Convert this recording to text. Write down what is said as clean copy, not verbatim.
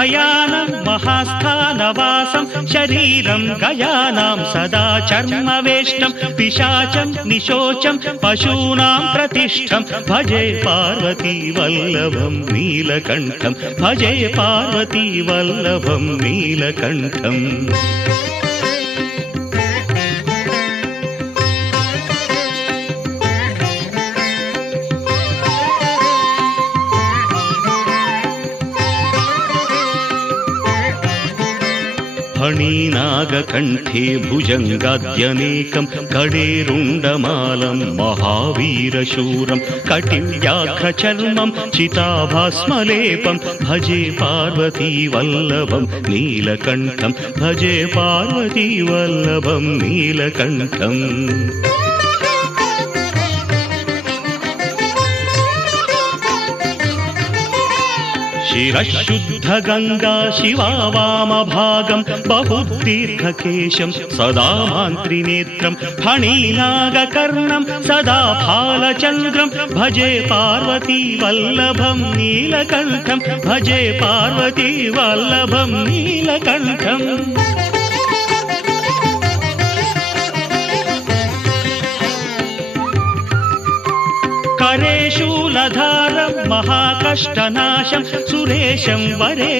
भयानं महास्थानवासं शरीरं गयानां सदा चर्मवेष्टं पिशाचं निशोचं पशूनां प्रतिष्ठं भजे पार्वती वल्लभं नीलकण्ठं भजे पार्वती वल्लभं नीलकण्ठम् फणीनागकण्ठे भुजङ्गाद्यनेकं कडेरुण्डमालं महावीरशूरं कटिव्याघ्रचर्मं चिताभास्मलेपं भजे पार्वती वल्लभं नीलकण्ठं भजे पार्वती वल्लभं नीलकण्ठम् शिरशुद्धगङ्गा शिवा वामभागं बहुदीर्घकेशं सदा मान्त्रिनेत्रं फणीनागकर्णं सदा फालचन्द्रं भजे पार्वती वल्लभं नीलकण्ठं भजे पार्वती वल्लभं नीलकण्ठम् करे शूलधारं महाकष्टनाशं सुरेशं वरे